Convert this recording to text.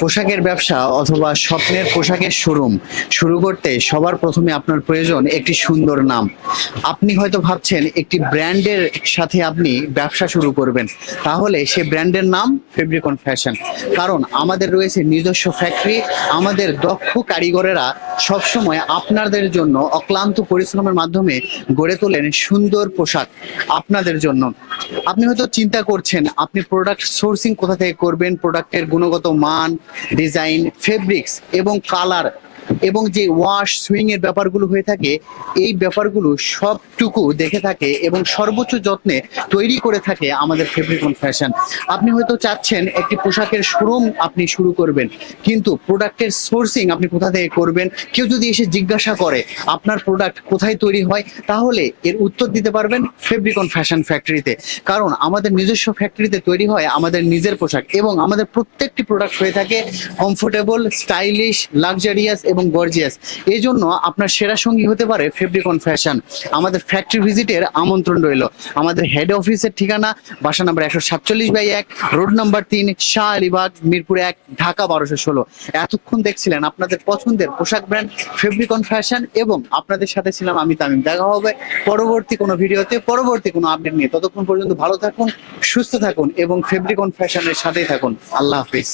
পোশাকের ব্যবসা অথবা স্বপ্নের পোশাকের শোরুম শুরু করতে সবার প্রথমে আপনার প্রয়োজন একটি সুন্দর নাম। আপনি হয়তো ভাবছেন একটি ব্র্যান্ডের সাথে আপনি ব্যবসা শুরু করবেন। তাহলে সে ব্র্যান্ডের নাম ফেব্রিকন ফ্যাশন কারণ আমাদের রয়েছে নিজস্ব ফ্যাক্টরি আমাদের দক্ষ কারিগরেরা সবসময় আপনাদের জন্য অক্লান্ত পরিশ্রমের মাধ্যমে গড়ে তোলেন সুন্দর পোশাক আপনাদের জন্য। আপনি হয়তো চিন্তা করছেন, আপনি প্রোডাক্ট সোর্সিং কোথা থেকে করবেন? প্রোডাক্টের গুণগত মান ডিজাইন ফেব্রিক্স এবং কালার এবং যে ওয়াশ সুইং এর ব্যাপারগুলো হয়ে থাকে, এই ব্যাপারগুলো সবটুকু দেখে থাকে এবং সর্বোচ্চ যত্নে তৈরি করে থাকে আমাদের ফেব্রিকন ফ্যাশন আপনি হয়তো চাচ্ছেন একটি পোশাকের শোরুম আপনি শুরু করবেন, কিন্তু প্রোডাক্টের সোর্সিং আপনি কোথা থেকে করবেন? কেউ যদি এসে জিজ্ঞাসা করে আপনার প্রোডাক্ট কোথায় তৈরি হয়, তাহলে এর উত্তর দিতে পারবেন ফেব্রিকন ফ্যাশন ফ্যাক্টরিতে কারণ আমাদের নিজস্ব ফ্যাক্টরিতে তৈরি হয় আমাদের নিজের পোশাক এবং আমাদের প্রত্যেকটি প্রোডাক্ট হয়ে থাকে কমফোর্টেবল স্টাইলিশ লাক্সারিয়াস এবং গর্জিয়াস। এই জন্য আপনার সেরা সঙ্গী হতে পারে ফেব্রিকন ফ্যাশন আমাদের ফ্যাক্টরি ভিজিটের আমন্ত্রণ রইল। আমাদের হেড অফিসের ঠিকানা, বাসা নাম্বার একশো সাতচল্লিশ বাই এক রোড নাম্বার তিন, শাহ আলিবাগ, মিরপুর এক, ঢাকা বারোশো ষোলো। এতক্ষণ দেখছিলেন আপনাদের পছন্দের পোশাক ব্র্যান্ড ফেব্রিকন ফ্যাশন এবং আপনাদের সাথে ছিলাম আমি তামিম। দেখা হবে পরবর্তী কোনো ভিডিওতে, পরবর্তী কোনো আপডেট নিয়ে। ততক্ষণ পর্যন্ত ভালো থাকুন, সুস্থ থাকুন এবং ফেব্রিকন ফ্যাশনের সাথেই থাকুন। আল্লাহ হাফিজ।